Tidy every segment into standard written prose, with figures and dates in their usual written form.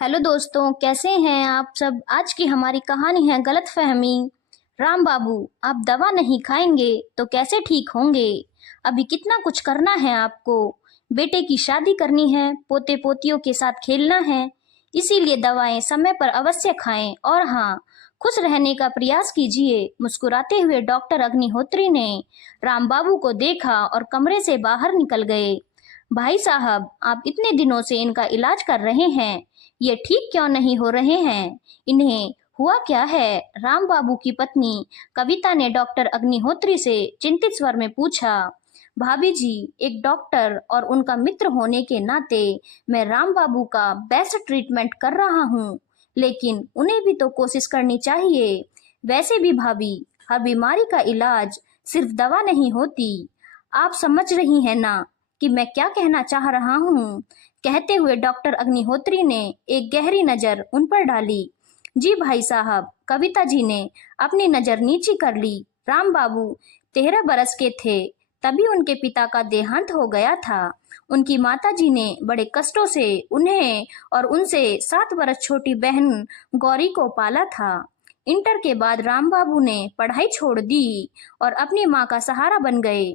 Hello दोस्तों, कैसे हैं आप सब। आज की हमारी कहानी है गलतफहमी। राम बाबू, आप दवा नहीं खाएंगे तो कैसे ठीक होंगे। अभी कितना कुछ करना है आपको। बेटे की शादी करनी है, पोते पोतियों के साथ खेलना है, इसीलिए दवाएं समय पर अवश्य खाएं। और हाँ, खुश रहने का प्रयास कीजिए। मुस्कुराते हुए डॉक्टर अग्निहोत्री ने राम बाबू को देखा और कमरे से बाहर निकल गए। भाई साहब, आप इतने दिनों से इनका इलाज कर रहे हैं, ये ठीक क्यों नहीं हो रहे हैं। इन्हें हुआ क्या है। राम बाबू की पत्नी कविता ने डॉक्टर अग्निहोत्री से चिंतित स्वर में पूछा। भाभी जी, एक डॉक्टर और उनका मित्र होने के नाते मैं राम बाबू का बेस्ट ट्रीटमेंट कर रहा हूँ, लेकिन उन्हें भी तो कोशिश करनी चाहिए। वैसे भी भाभी, हर बीमारी का इलाज सिर्फ दवा नहीं होती। आप समझ रही हैं ना कि मैं क्या कहना चाह रहा हूँ। कहते हुए डॉक्टर अग्निहोत्री ने एक गहरी नजर उन पर डाली। जी भाई साहब, कविता जी ने अपनी नजर नीची कर ली। राम बाबू 13 बरस के थे, तभी उनके पिता का देहांत हो गया था। उनकी माता जी ने बड़े कष्टों से उन्हें और उनसे 7 बरस छोटी बहन गौरी को पाला था। इंटर के बाद राम बाबू ने पढ़ाई छोड़ दी और अपनी माँ का सहारा बन गए।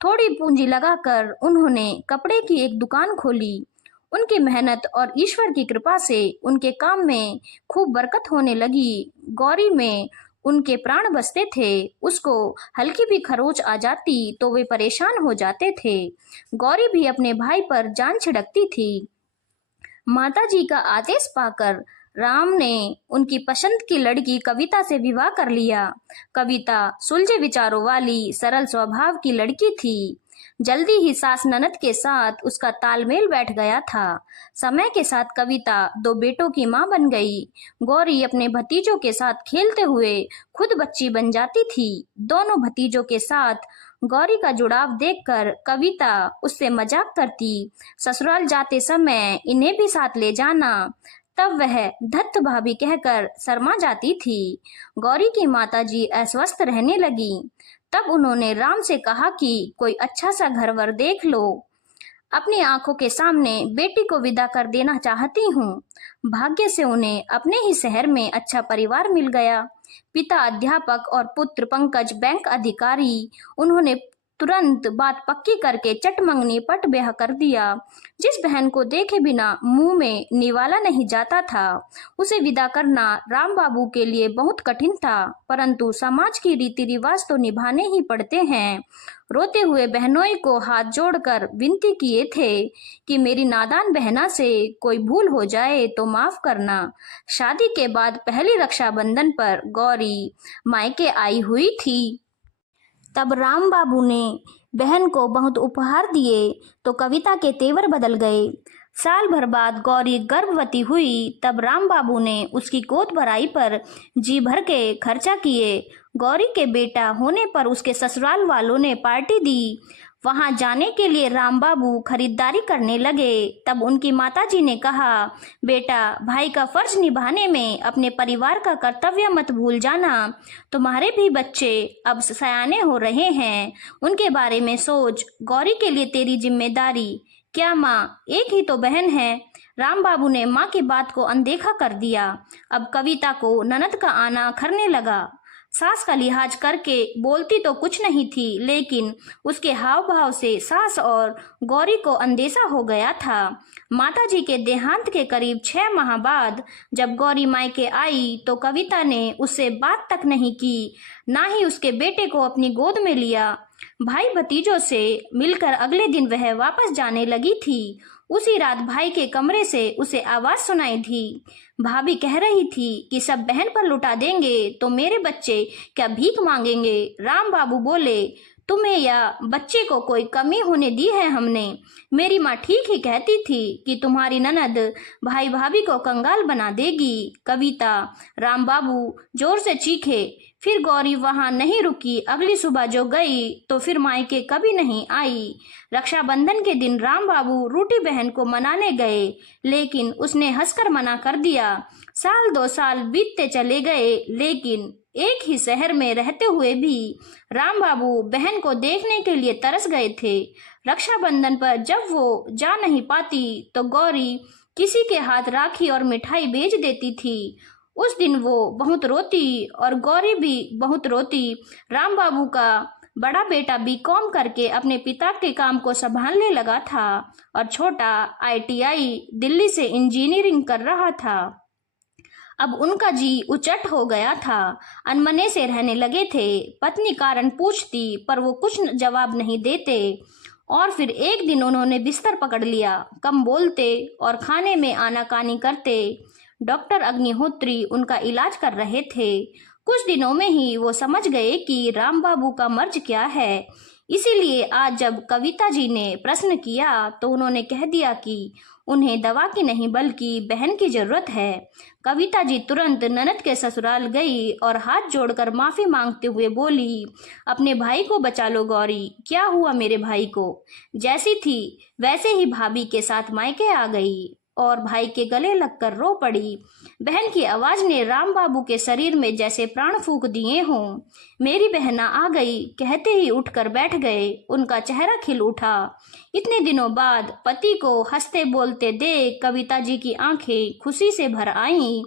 थोड़ी पूंजी लगाकर उन्होंने कपड़े की एक दुकान खोली। उनकी मेहनत और ईश्वर की कृपा से उनके काम में खूब बरकत होने लगी। गौरी में उनके प्राण बसते थे। उसको हल्की भी खरोच आ जाती तो वे परेशान हो जाते थे। गौरी भी अपने भाई पर जान छिड़कती थी। माताजी का आदेश पाकर राम ने उनकी पसंद की लड़की कविता से विवाह कर लिया। कविता सुलझे विचारों वाली सरल स्वभाव की लड़की थी। जल्दी ही सास ननद के साथ उसका तालमेल बैठ गया था। समय के साथ कविता 2 बेटों की मां बन गई। गौरी अपने भतीजों के साथ खेलते हुए खुद बच्ची बन जाती थी। दोनों भतीजों के साथ गौरी का जुड़ाव देखकर कविता उससे मजाक करती। ससुराल जाते समय इन्हें भी साथ ले जाना, तब वह धत्त भाभी कहकर शर्मा जाती थी। गौरी की माताजी अस्वस्थ रहने लगी। तब उन्होंने राम से कहा कि कोई अच्छा सा घर वर देख लो। अपनी आंखों के सामने बेटी को विदा कर देना चाहती हूँ। भाग्य से उन्हें अपने ही शहर में अच्छा परिवार मिल गया। पिता अध्यापक और पुत्र पंकज बैंक अधिकारी। उन्होंने तुरंत बात पक्की करके चटमंगनी पट ब्याह कर दिया। जिस बहन को देखे बिना मुंह में निवाला नहीं जाता था, उसे विदा करना राम बाबू के लिए बहुत कठिन था, परंतु समाज की रीति रिवाज तो निभाने ही पड़ते हैं। रोते हुए बहनोई को हाथ जोड़कर विनती किए थे कि मेरी नादान बहना से कोई भूल हो जाए तो माफ करना। शादी के बाद पहली रक्षाबंधन पर गौरी मायके आई हुई थी। तब राम बाबू ने बहन को बहुत उपहार दिए तो कविता के तेवर बदल गए। साल भर बाद गौरी गर्भवती हुई, तब राम बाबू ने उसकी गोद भराई पर जी भर के खर्चा किए। गौरी के बेटा होने पर उसके ससुराल वालों ने पार्टी दी। वहां जाने के लिए राम बाबू खरीदारी करने लगे। तब उनकी माताजी ने कहा, बेटा, भाई का फर्ज निभाने में अपने परिवार का कर्तव्य मत भूल जाना। तुम्हारे भी बच्चे अब सयाने हो रहे हैं, उनके बारे में सोच। गौरी के लिए तेरी जिम्मेदारी क्या माँ, एक ही तो बहन है। राम बाबू ने माँ की बात को अनदेखा कर दिया। अब कविता को ननद का आना खरने लगा। सास का लिहाज करके बोलती तो कुछ नहीं थी, लेकिन उसके हाव भाव से सास और गौरी को अंदेशा हो गया था। माताजी के देहांत के करीब 6 माह बाद जब गौरी मायके आई तो कविता ने उससे बात तक नहीं की, ना ही उसके बेटे को अपनी गोद में लिया। भाई भतीजों से मिलकर अगले दिन वह वापस जाने लगी थी। उसी रात भाई के कमरे से उसे आवाज सुनाई थी। भाभी कह रही थी कि सब बहन पर लुटा देंगे तो मेरे बच्चे क्या भीख मांगेंगे। राम बाबू बोले, तुम्हें या बच्चे को कोई कमी होने दी है हमने। मेरी माँ ठीक ही कहती थी कि तुम्हारी ननद भाई भाभी को कंगाल बना देगी। कविता, राम बाबू जोर से चीखे। फिर गौरी वहां नहीं रुकी। अगली सुबह जो गई तो फिर मायके कभी नहीं आई। रक्षाबंधन के दिन राम बाबू रूठी बहन को मनाने गए, लेकिन उसने हंसकर मना कर दिया। साल 2 साल बीतते चले गए, लेकिन एक ही शहर में रहते हुए भी राम बाबू बहन को देखने के लिए तरस गए थे। रक्षाबंधन पर जब वो जा नहीं पाती तो गौरी किसी के हाथ राखी और मिठाई भेज देती थी। उस दिन वो बहुत रोती और गौरी भी बहुत रोती। राम बाबू का बड़ा बेटा बीकॉम करके अपने पिता के काम को संभालने लगा था और छोटा आईटीआई दिल्ली से इंजीनियरिंग कर रहा था। अब उनका जी उचट हो गया था। अनमने से रहने लगे थे। पत्नी कारण पूछती पर वो कुछ जवाब नहीं देते। और फिर एक दिन उन्होंने बिस्तर पकड़ लिया। कम बोलते और खाने में आनाकानी करते। डॉक्टर अग्निहोत्री उनका इलाज कर रहे थे। कुछ दिनों में ही वो समझ गए कि राम बाबू का मर्ज क्या है। इसीलिए आज जब कविता जी ने प्रश्न किया तो उन्होंने कह दिया कि उन्हें दवा की नहीं बल्कि बहन की जरूरत है। कविता जी तुरंत ननद के ससुराल गई और हाथ जोड़कर माफी मांगते हुए बोली, अपने भाई को बचा लो गौरी। क्या हुआ मेरे भाई को? जैसी थी वैसे ही भाभी के साथ मायके आ गई और भाई के गले लगकर रो पड़ी। बहन की आवाज ने राम बाबू के शरीर में जैसे प्राण फूंक दिए हों। मेरी बहना आ गई कहते ही उठकर बैठ गए। उनका चेहरा खिल उठा। इतने दिनों बाद पति को हंसते बोलते देख कविता जी की आंखें खुशी से भर आईं।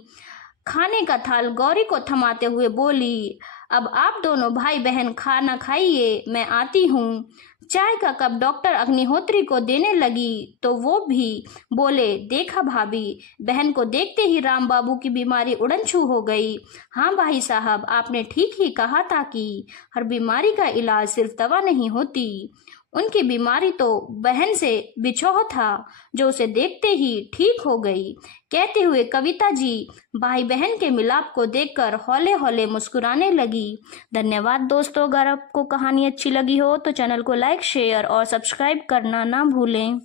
खाने का थाल गौरी को थमाते हुए बोली, अब आप दोनों भाई बहन खाना खाइए, मैं आती हूँ। चाय का कप डॉक्टर अग्निहोत्री को देने लगी तो वो भी बोले, देखा भाभी? बहन को देखते ही राम बाबू की बीमारी उड़न-छू हो गई। हाँ भाई साहब, आपने ठीक ही कहा था कि हर बीमारी का इलाज सिर्फ दवा नहीं होती। उनकी बीमारी तो बहन से बिछोह था जो उसे देखते ही ठीक हो गई। कहते हुए कविता जी भाई बहन के मिलाप को देखकर हौले हौले मुस्कुराने लगी। धन्यवाद दोस्तों। अगर आपको कहानी अच्छी लगी हो तो चैनल को लाइक, शेयर और सब्सक्राइब करना ना भूलें।